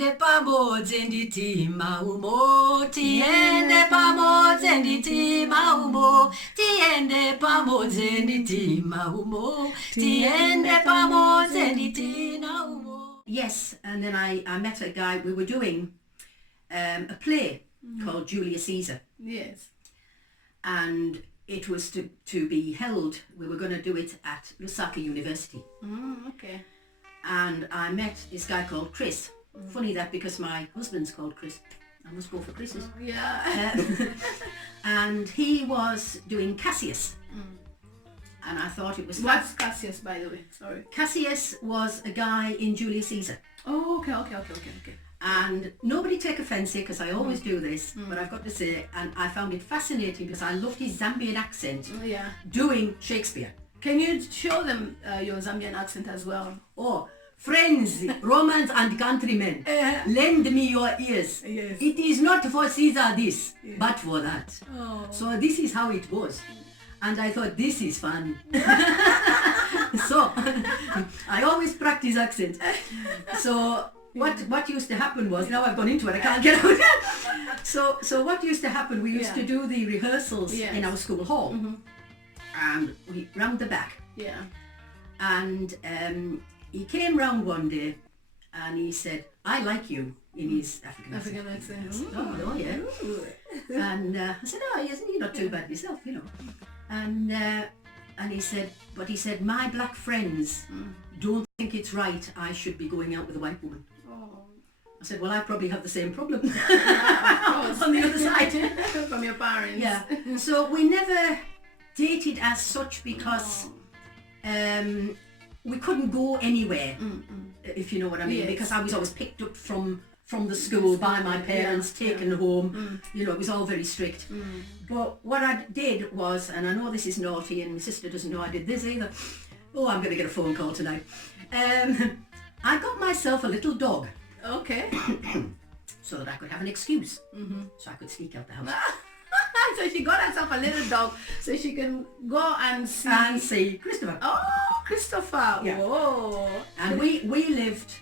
Tiende pamoja nditi maumo, tiende pamoja nditi maumo, tiende pamoja nditi maumo, tiende pamoja nditi maumo. Yes, and then I met a guy. We were doing a play called Julius Caesar. Yes. And it was to be held. We were going to do it at Lusaka University. Okay. And I met this guy called Chris. Funny that because my husband's called Chris. I must go for Chris's. Oh, yeah. And he was doing Cassius. And I thought it was... What's Cassius, by the way? Sorry. Cassius was a guy in Julius Caesar. Oh, okay. And nobody take offence here because I always do this, but I've got to say, and I found it fascinating because I loved his Zambian accent doing Shakespeare. Can you show them your Zambian accent as well? Oh, friends, Romans and countrymen, lend me your ears. Yes. It is not for Caesar this, but for that. Oh. So this is how it goes. And I thought, this is fun. So I always practice accent. So what used to happen was, now I've gone into it, I can't get out. So what used to happen, we used to do the rehearsals in our school hall. And we round the back. Yeah. And he came round one day and he said, I like you, in his African accent. Oh yeah. Ooh. And I said, oh, you're not too bad yourself, you know. And he said, my black friends don't think it's right I should be going out with a white woman. Oh. I said, well, I probably have the same problem Of course. on the other side. From your parents. Yeah. So we never dated as such because we couldn't go anywhere, if you know what I mean, Yes. because I was always picked up from the school by my parents, taken home. You know, it was all very strict. But what I did was, and I know this is naughty and my sister doesn't know I did this either. Oh, I'm going to get a phone call tonight. I got myself a little dog. Okay. So that I could have an excuse. So I could sneak out the house. So she got herself a little dog so she can go and see... And see Christopher. Oh, Christopher. Yeah. Whoa. And we lived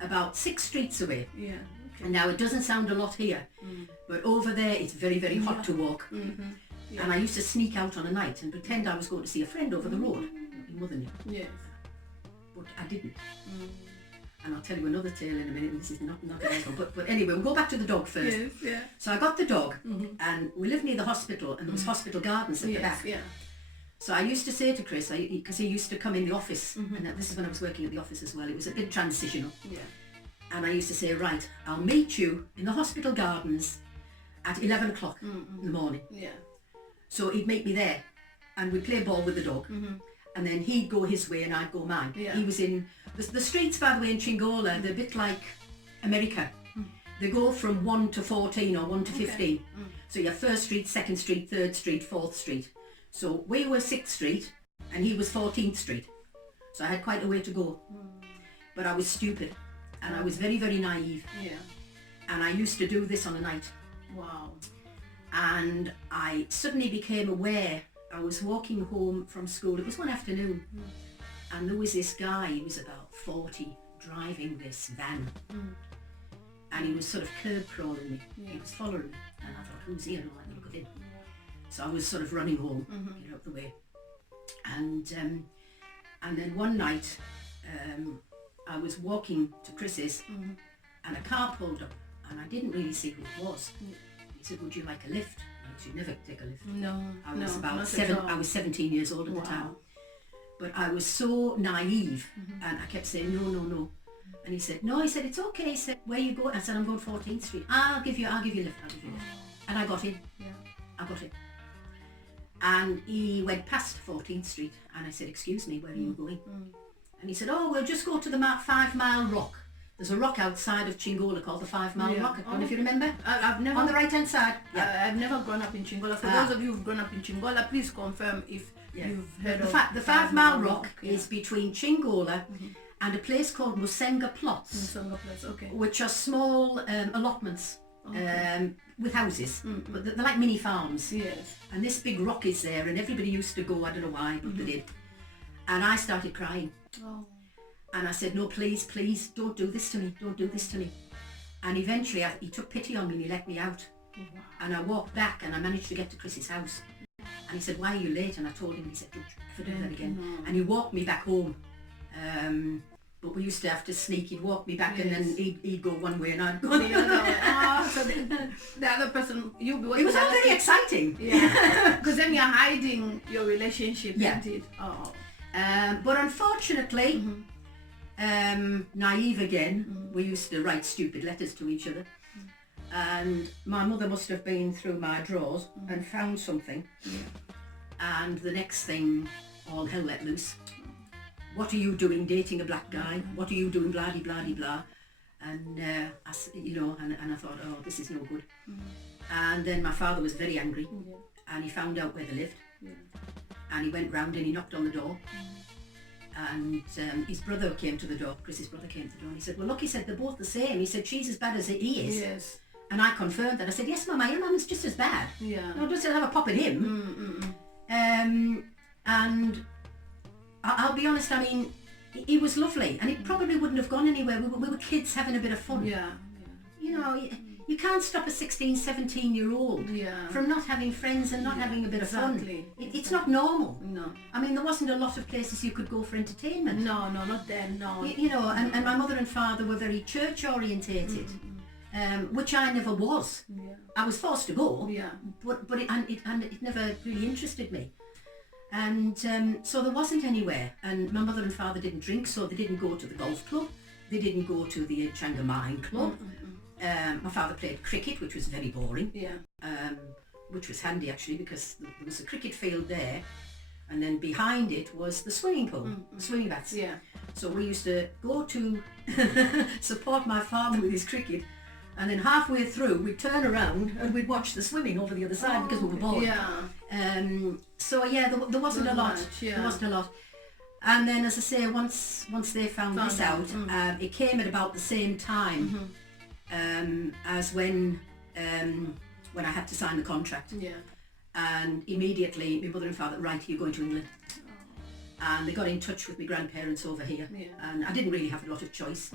about 6 streets away. Yeah. And now it doesn't sound a lot here, but over there it's very, very hot to walk. Yeah. And I used to sneak out on a night and pretend I was going to see a friend over the road in Motherley. Yes. But I didn't. And I'll tell you another tale in a minute, and this is not a nice one. But anyway, we'll go back to the dog first. Yes, yeah. So I got the dog, and we lived near the hospital, and there was hospital gardens at the back. Yeah. So I used to say to Chris, because he used to come in the office, and this is when I was working at the office as well, it was a bit transitional. Yeah. And I used to say, right, I'll meet you in the hospital gardens at 11 o'clock in the morning. Yeah. So he'd meet me there, and we'd play ball with the dog. And then he'd go his way and I'd go mine. Yeah. He was in, the streets, by the way, in Chingola, they're a bit like America. They go from 1 to 14 or 1 to 15. So you have 1st Street, 2nd Street, 3rd Street, 4th Street. So we were 6th Street and he was 14th Street. So I had quite a way to go. But I was stupid and I was very, very naive. Yeah. And I used to do this on a night. Wow. And I suddenly became aware, I was walking home from school, it was one afternoon, and there was this guy, he was about 40, driving this van. And he was sort of curb crawling me. He was following me. And I thought, who's he? And I went, look at him. So I was sort of running home, get out the way. And then one night, I was walking to Chris's, and a car pulled up, and I didn't really see who it was. He said, would you like a lift? I should never take a lift. No, I was about I was 17 years old at the time. But I was so naive, and I kept saying, no, no, no. And he said, no, he said, it's okay. He said, where you going? I said, I'm going 14th Street. I'll give you a lift, I'll give you a lift. And I got in. Yeah. I got in. And he went past 14th Street, and I said, excuse me, where are you going? And he said, oh, we'll just go to the 5 Mile Rock. There's a rock outside of Chingola called the 5 Mile Rock. I don't know if you remember. I've never... On the right hand side. Yeah. I've never grown up in Chingola. For those of you who've grown up in Chingola, please confirm if you've heard of... The 5 Mile Rock is between Chingola and a place called Musenga Plots. Musenga Plots, okay. Which are small allotments with houses. But they're like mini farms. Yes. And this big rock is there, and everybody used to go, I don't know why, but they did. And I started crying. Oh. And I said, no, please, please, don't do this to me. Don't do this to me. And eventually he took pity on me and he let me out. Wow. And I walked back and I managed to get to Chris's house. And he said, why are you late? And I told him, and he said, don't you ever do that again. No. And he walked me back home. But we used to have to sneak. He'd walk me back and then he'd go one way and I'd go the other way. Oh, so the other person, you'll be It was all very exciting. Yeah. Because then you're hiding your relationship, Yeah. isn't it? Oh. But unfortunately, naive again, we used to write stupid letters to each other. And my mother must have been through my drawers and found something. And the next thing, all hell let loose. What are you doing dating a black guy? What are you doing, blah, de blah, de blah. And, and I thought, oh, this is no good. And then my father was very angry and he found out where they lived. And he went round and he knocked on the door. And his brother came to the door, Chris's brother came to the door, and he said, well, look, he said, they're both the same. He said, she's as bad as he is. Yes. And I confirmed that. I said, yes, Mum, your mum is just as bad. Yeah. No, just have a pop at him. And I'll be honest, I mean, he was lovely, and it probably wouldn't have gone anywhere. We were kids having a bit of fun. Yeah. You know, you can't stop a 16, 17-year-old from not having friends and not having a bit of fun. It's not normal. No. I mean, there wasn't a lot of places you could go for entertainment. No, not then, no. You know, and my mother and father were very church orientated, which I never was. Yeah. I was forced to go, Yeah. but it never really interested me. And so there wasn't anywhere. And my mother and father didn't drink, so they didn't go to the golf club. They didn't go to the Changa Mine Club. My father played cricket, which was very boring. Yeah. Which was handy actually, because there was a cricket field there, and then behind it was the swimming pool, the swimming baths. Yeah. So we used to go to support my father with his cricket, and then halfway through we'd turn around and we'd watch the swimming over the other side because we were bored. Yeah. So yeah, there wasn't a lot. Yeah. There wasn't a lot. And then, as I say, once they found this out, it came at about the same time as when I had to sign the contract. Yeah. And immediately my mother and father, right, you're going to England. And they got in touch with my grandparents over here. Yeah. And I didn't really have a lot of choice.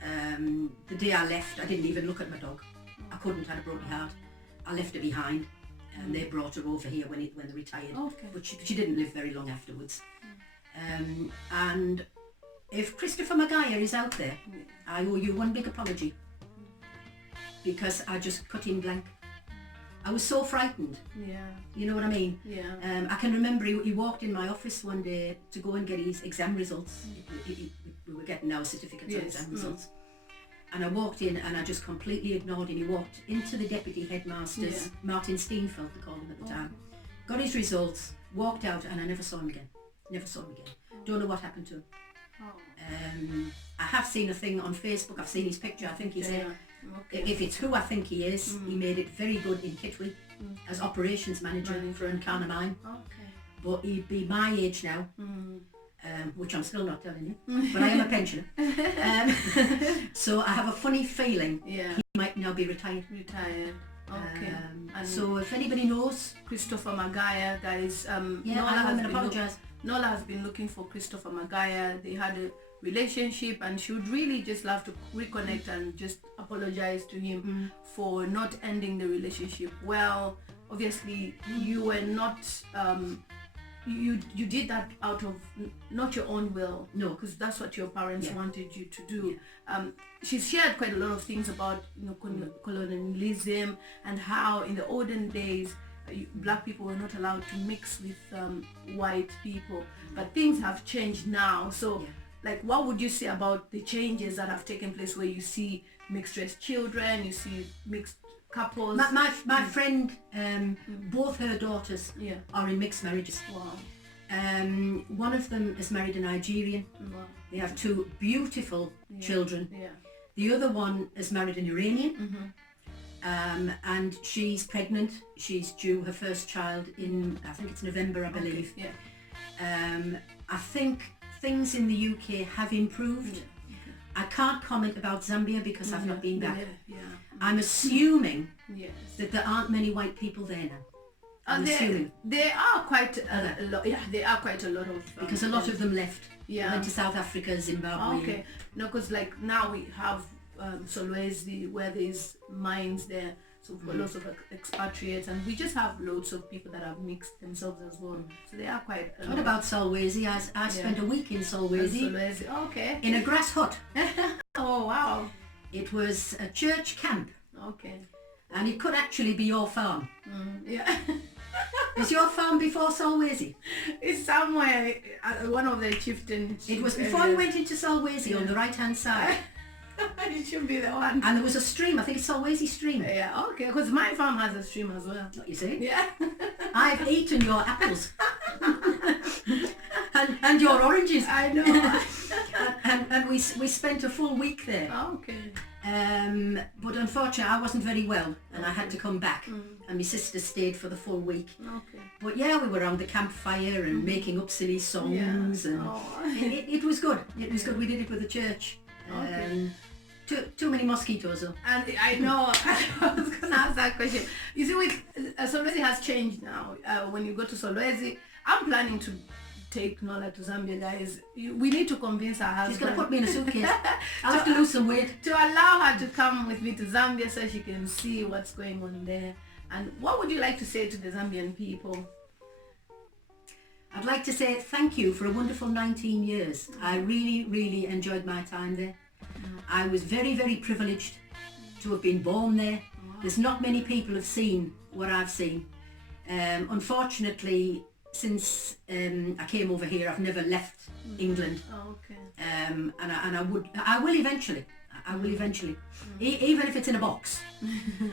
The day I left, I didn't even look at my dog. I couldn't, I had a broken heart. I left her behind, and they brought her over here when they retired. Okay. But she didn't live very long afterwards. And if Christopher Maguire is out there, I owe you one big apology, because I just cut in blank. I was so frightened. Yeah. You know what I mean? Yeah. I can remember he walked in my office one day to go and get his exam results. We were getting our certificates of exam results. And I walked in and I just completely ignored him. He walked into the deputy headmaster's, Martin Steenfeld, they called him at the time, got his results, walked out, and I never saw him again. Never saw him again. Don't know what happened to him. I have seen a thing on Facebook, I've seen his picture, I think he's there. Okay. If it's who I think he is, he made it very good in Kitwe as operations manager for Nkana Mine. Okay. But he'd be my age now, which I'm still not telling you, but I am a pensioner. So I have a funny feeling he might now be retired. Okay. And so if anybody knows, Christopher Maguire, guys, Nola has been looking for Christopher Maguire. They had a relationship and she would really just love to reconnect and just apologize to him for not ending the relationship well. Obviously, you were not, you did that out of not your own will. No. Because that's what your parents wanted you to do. She shared quite a lot of things about colonialism and how in the olden days black people were not allowed to mix with white people, but things have changed now. So like, what would you say about the changes that have taken place where you see mixed race children, you see mixed couples? My friend, both her daughters are in mixed marriages. Wow. One of them is married a Nigerian. Wow. They have two beautiful children. Yeah. The other one is married an Iranian. And she's pregnant. She's due her first child in, I think it's November, I believe. Okay. Yeah. I think things in the UK have improved. I can't comment about Zambia because I've not been back. I'm assuming that there aren't many white people there now. I'm assuming. There are quite a lot. Yeah, there are quite a lot of because a lot of them left. Yeah. Went to South Africa, Zimbabwe. Okay. No, because like now we have Solwezi, where there's mines there. So we've got lots of expatriates, and we just have loads of people that have mixed themselves as well. So they are quite a lot. What about Solwezi? I spent a week in Solwezi. Okay. In a grass hut. Oh, wow. It was a church camp. Okay. And it could actually be your farm. Yeah. Is your farm before Solwezi? It's somewhere, one of the chieftains. It was before you went into Solwezi on the right-hand side. It should be the one. And there was a stream, I think it's Solwezi stream. Yeah, okay, because my farm has a stream as well. You see? Yeah. I've eaten your apples. and your oranges. I know. and we spent a full week there. Okay. But unfortunately I wasn't very well and I had to come back and my sister stayed for the full week. Okay. But yeah, we were around the campfire and making up silly songs and it was good. It was good. We did it with the church. Okay. Too many mosquitoes though. And I know, I was going to ask that question. You see, with Solwezi has changed now. When you go to Solwezi, I'm planning to take Nola to Zambia, guys. We need to convince her husband. She's going to put me in a suitcase. I'll have to lose some weight. To allow her to come with me to Zambia so she can see what's going on there. And what would you like to say to the Zambian people? I'd like to say thank you for a wonderful 19 years. I really, really enjoyed my time there. I was very, very privileged to have been born there. There's not many people have seen what I've seen. Unfortunately, since I came over here, I've never left England. Okay. And I will eventually. Even if it's in a box.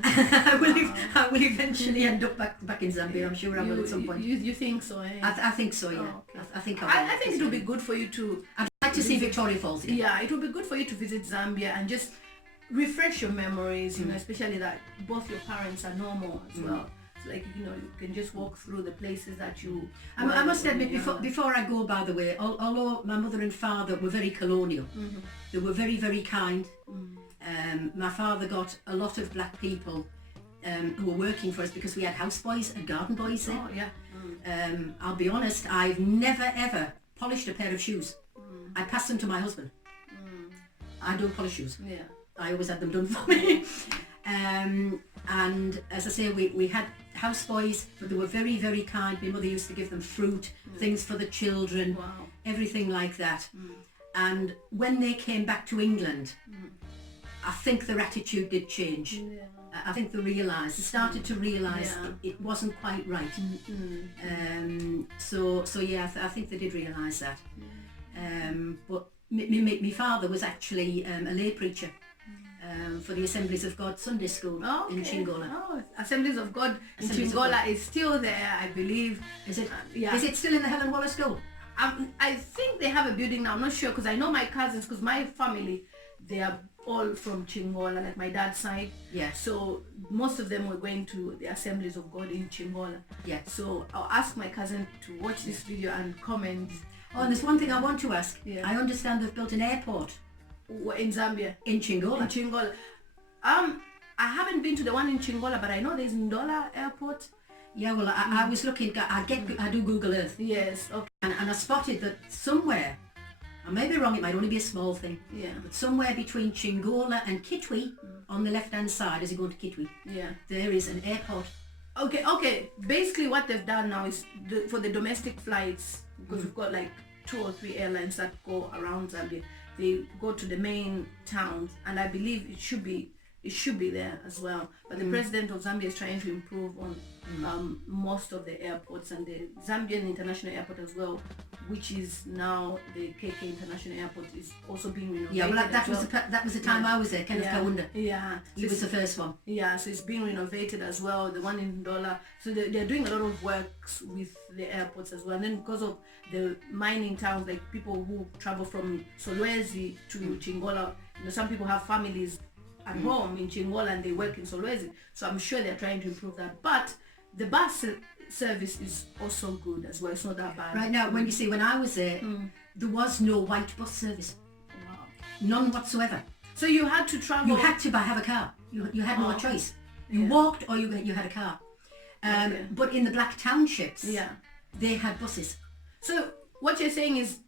I will eventually end up back in Zambia. I'm sure I will at some point. You think so? Eh? I think so, yeah. Oh, okay. I think I think it would be good for you to. I'd like to see Victoria Falls again. Yeah, it would be good for you to visit Zambia and just refresh your memories. You know, especially that both your parents are normal as well. So like, you know, you can just walk through the places that you. I must admit, before I go, by the way, although my mother and father were very colonial, they were very, very kind. My father got a lot of black people who were working for us because we had houseboys and garden boys there. Oh, yeah. I'll be honest, I've never ever polished a pair of shoes. I passed them to my husband. I don't polish shoes. Yeah. I always had them done for me. And as I say, we had houseboys, but they were very, very kind. My mother used to give them fruit, things for the children, everything like that. And when they came back to England, I think their attitude did change. Yeah. I think they started to realise it wasn't quite right. So yeah, I think they did realise that. But my father was actually a lay preacher for the Assemblies of God Sunday School in Chingola. Oh, Assemblies of God in Chingola is still there, I believe. Is it? Yeah. Is it still in the Helen Waller School? I think they have a building now. I'm not sure because I know my cousins, because my family, they are all from Chingola, like my dad's side. Yeah. So most of them were going to the Assemblies of God in Chingola. Yeah. So I'll ask my cousin to watch this video and comment. Oh, and there's one thing I want to ask. Yeah. I understand they've built an airport In Zambia. in Chingola. In Chingola. I haven't been to the one in Chingola, but I know there's Ndola Airport. Yeah, well, I was looking. I do Google Earth, Yes. Okay. and I spotted that somewhere. I may be wrong. It might only be a small thing. Yeah. But somewhere between Chingola and Kitwe, on the left-hand side, as you go to Kitwe, Yeah. there is an airport. Okay. Basically, what they've done now is for the domestic flights, because we've got like 2 or 3 airlines that go around Zambia. They go to the main towns, and I believe it should be there as well. But the president of Zambia is trying to improve on most of the airports, and the Zambian International Airport as well, which is now the KK International Airport, is also being renovated. Yeah, well, that was the time I was there. Kenneth Kawunda. Yeah. He was the first one. Yeah, so it's being renovated as well, the one in Ndola. So they're doing a lot of works with the airports as well. And then because of the mining towns, like people who travel from Solwezi to Chingola, you know, some people have families at home in Chingola and they work in Solwezi. So I'm sure they're trying to improve that. But the bus service is also good as well. It's not that bad. Right now, when I was there, there was no white bus service. Wow. None whatsoever. So you had to travel. You had to have a car. You had no choice. You walked or you had a car. But in the black townships, Yeah. they had buses. So what you're saying is,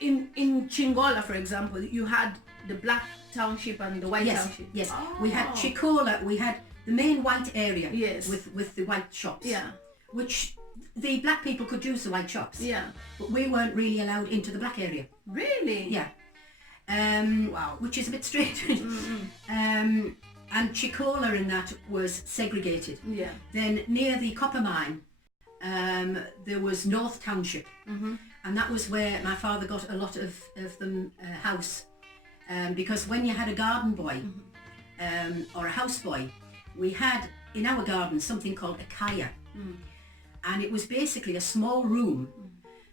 in Chingola, for example, you had the black township and the white Yes, township. yes. Oh. We had Chikola, we had the main white area Yes. with the white shops. Yeah. Which the black people could use the white shops. Yeah. But we weren't really allowed into the black area. Really? Yeah. Wow. Which is a bit strange. And Chikola in that was segregated. Yeah. Then near the copper mine, there was North Township. And that was where my father got a lot of the house. Because when you had a garden boy or a house boy, we had in our garden something called a kaya. And it was basically a small room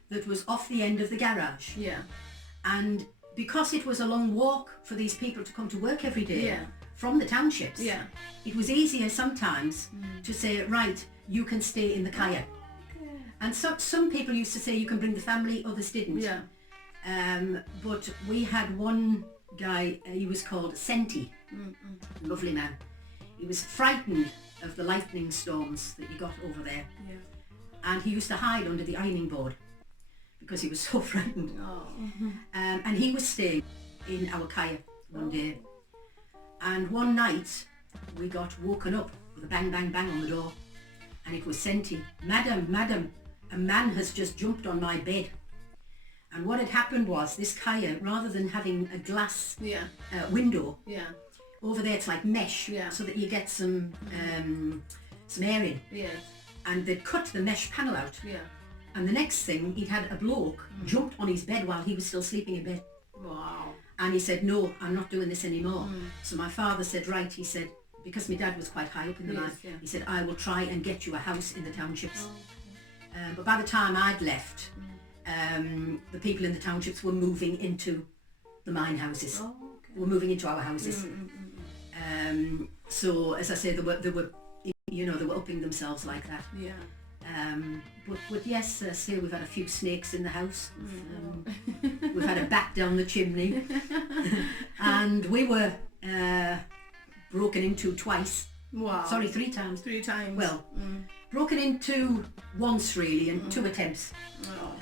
that was off the end of the garage. Yeah. And because it was a long walk for these people to come to work every day Yeah. from the townships, Yeah. it was easier sometimes to say, right, you can stay in the kaya. And so, some people used to say you can bring the family, others didn't. Yeah. But we had one guy, he was called Senti, lovely man. He was frightened of the lightning storms that you got over there. Yeah. And he used to hide under the ironing board because he was so frightened. Oh. And he was staying in our kaya one day. And one night we got woken up with a bang, bang, bang on the door. And it was Senti. Madam, madam, a man has just jumped on my bed. And what had happened was this kaya, rather than having a glass Yeah. window, Yeah. over there it's like mesh, Yeah. so that you get some air in. Yes. And they'd cut the mesh panel out. Yeah. And the next thing, he'd had a bloke jumped on his bed while he was still sleeping in bed. Wow. And he said, no, I'm not doing this anymore. So my father said, right, he said, because my dad was quite high up in the Yes, line, yeah. he said, I will try and get you a house in the townships. Oh, But by the time I'd left, the people in the townships were moving into the mine houses. Oh, okay. Were moving into our houses. So as I say, they were, you know, they were upping themselves like that. Yeah. But yes, say we've had a few snakes in the house. We've had a bat down the chimney, and we were broken into twice. Wow. Sorry, 3 times. 3 times. Well, broken into once really, and 2 attempts. Oh.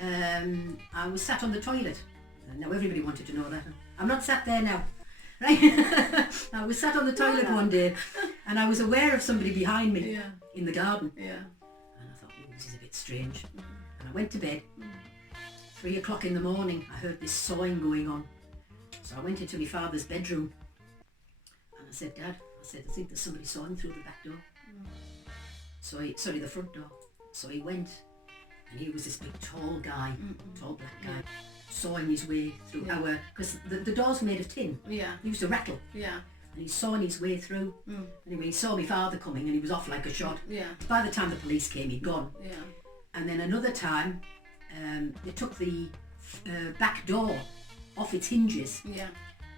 I was sat on the toilet. Now everybody wanted to know that. I'm not sat there now. Right? I was sat on the toilet one day, and I was aware of somebody behind me Yeah. in the garden. Yeah. And I thought, oh, this is a bit strange. And I went to bed. 3 o'clock in the morning, I heard this sawing going on. So I went into my father's bedroom. And I said, Dad, I think there's somebody sawing through the back door. So sorry, the front door. So he went, and he was this big tall guy, tall black guy, sawing his way through our, because the doors were made of tin. Yeah. He used to rattle. Yeah. And he's sawing his way through. Anyway, he saw my father coming and he was off like a shot. Yeah. By the time the police came, he'd gone. Yeah. And then another time, they took the back door off its hinges. Yeah.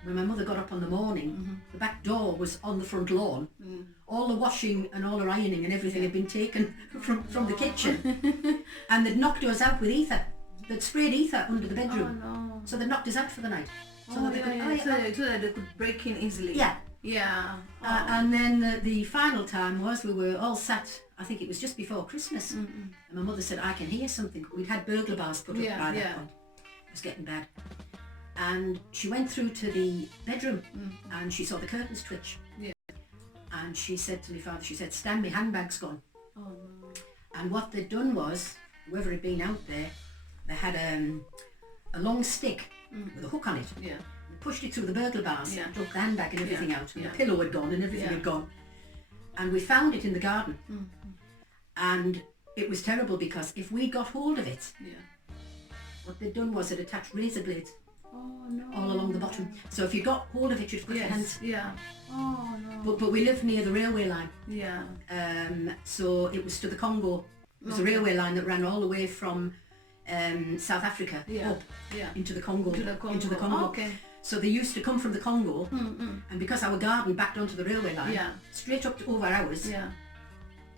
When my mother got up on the morning, the back door was on the front lawn. All the washing and all the ironing and everything had been taken from the kitchen. And they'd knocked us out with ether. They'd sprayed ether under the bedroom. Oh, no. So they knocked us out for the night. So Oh, that they could, so that they could break in easily. yeah. Yeah. And then the final time was we were all sat, I think it was just before Christmas, and my mother said, I can hear something. We'd had burglar bars put up by that point. It was getting bad. And she went through to the bedroom and she saw the curtains twitch. Yeah. And she said to my father, she said, Stan, my handbag's gone. Oh, no. And what they'd done was, whoever had been out there, they had a long stick with a hook on it. Yeah. They pushed it through the burglar bars, Yeah. took the handbag and everything out, and Yeah. the pillow had gone and everything Yeah. had gone. And we found it in the garden. And it was terrible because if we got hold of it, Yeah. what they'd done was it attached razor blades Oh, no. all along the bottom. So if you got hold of it, you'd cut your hands. Yeah. Oh, no. But we lived near the railway line. Yeah. So it was to the Congo. It was a railway line that ran all the way from South Africa Yeah. up Yeah. into the Congo. To the Congo. Into the Congo. Okay. So they used to come from the Congo, and because our garden backed onto the railway line, Yeah. straight up to over ours, Yeah.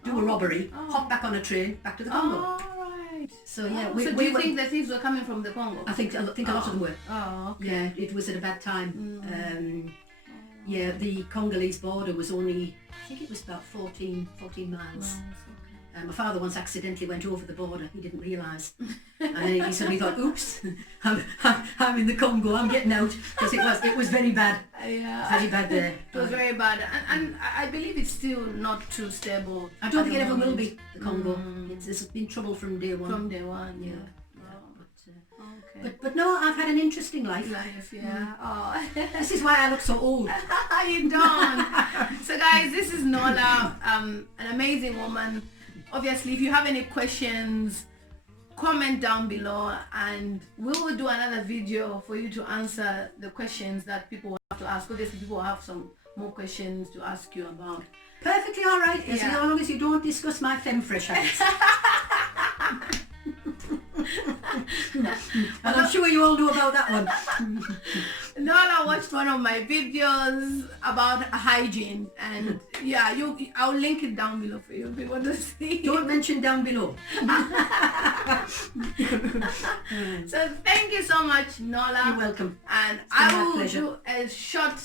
do a robbery, hop back on a train, back to the Congo. All right. So yeah, Oh, we, so we do you were, think the thieves were coming from the Congo? I think a lot of them were. Oh, okay. Yeah, it was at a bad time. Yeah, the Congolese border was only, I think it was about 14 miles. My father once accidentally went over the border. He didn't realise. And then he suddenly thought, oops, I'm in the Congo, I'm getting out. Because it was very bad. Yeah. Very bad there. It was very bad. And I believe it's still not too stable. I don't think it ever will be, the Congo. It's been trouble from day one. From day one, yeah. But no, I've had an interesting life. Yeah. Oh. This is why I look so old. You don't. So guys, this is Nola, an amazing woman. Obviously, if you have any questions, comment down below and we will do another video for you to answer the questions that people will have to ask. Obviously, people will have some more questions to ask you about. Perfectly all right, as long as you don't discuss my FEMFRESH habits. And I'm sure you all know about that one. Nola watched one of my videos about hygiene, and yeah, I'll link it down below for you if you want to see. Don't mention down below. So thank you so much, Nola. You're welcome. And I will do a short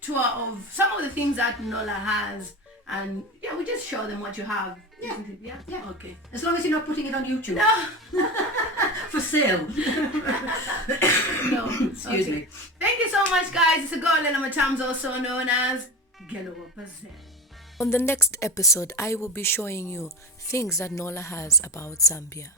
tour of some of the things that Nola has, and yeah, we just show them what you have. Yeah. Isn't it? Yeah. Okay. As long as you're not putting it on YouTube. No. For sale. No. Excuse me. Thank you so much, guys. It's a girl in my terms, also known as Gelo Pazet. On the next episode, I will be showing you things that Nola has about Zambia.